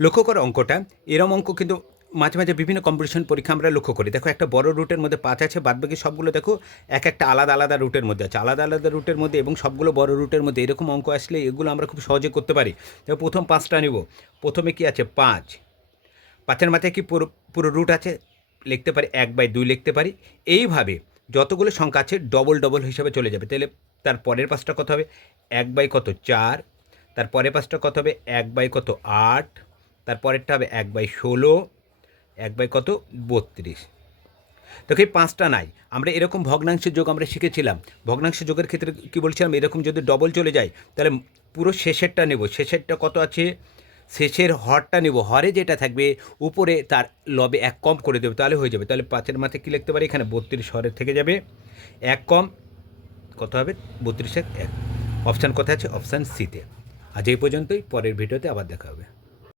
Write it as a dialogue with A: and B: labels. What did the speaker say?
A: লক্ষ্য করো অঙ্কটা। এরম অঙ্ক কিন্তু মাঝে মাঝে বিভিন্ন কম্পিটিশন পরীক্ষা আমরা লক্ষ্য করি। দেখো একটা বড় রুটের মধ্যে পাঁচ আছে, বাদবাকি সবগুলো দেখো এক একটা আলাদা আলাদা রুটের মধ্যে আছে। আলাদা আলাদা রুটের মধ্যে এবং সবগুলো বড় রুটের মধ্যে এরকম অঙ্ক আসলে এগুলো আমরা খুব সহজে করতে পারি। দেখো প্রথম পাঁচটা নেব। প্রথমে কি আছে? পাঁচ। পাঁচের মাথায় কি পুরো পুরো রুট আছে? লিখতে পারি এক বাই দুই লিখতে পারি। এইভাবে যতগুলো সংখ্যা আছে ডবল ডবল হিসাবে চলে যাবে। তাহলে তার পরের পাঁচটা কত হবে? এক বাই কত? চার। তার পরের পাঁচটা কত হবে? এক বাই কত? আট। তার পরেরটা হবে এক বাই ষোলো, এক বাই কত? বত্রিশ। দেখো এই পাঁচটা নাই। আমরা এরকম ভগ্নাংশের যোগ আমরা শিখেছিলাম। ভগ্নাংশের যোগের ক্ষেত্রে কি বলছিলাম? এরকম যদি ডবল চলে যায়, তাহলে পুরো শেষেরটা নেব। শেষেরটা কত আছে? শেষের হরটা নেব। হরে যেটা থাকবে, উপরে তার লবে এক কম করে দেবে, তাহলে হয়ে যাবে। তাহলে পাঁচের মাথায় কী লিখতে পারি? এখানে বত্রিশ হরের থেকে যাবে। এক কম, কত হবে? বত্রিশ এক। অপশান কোথায় আছে? অপশান সিতে। আজ এই পর্যন্তই। পরের ভিডিওতে আবার দেখা হবে।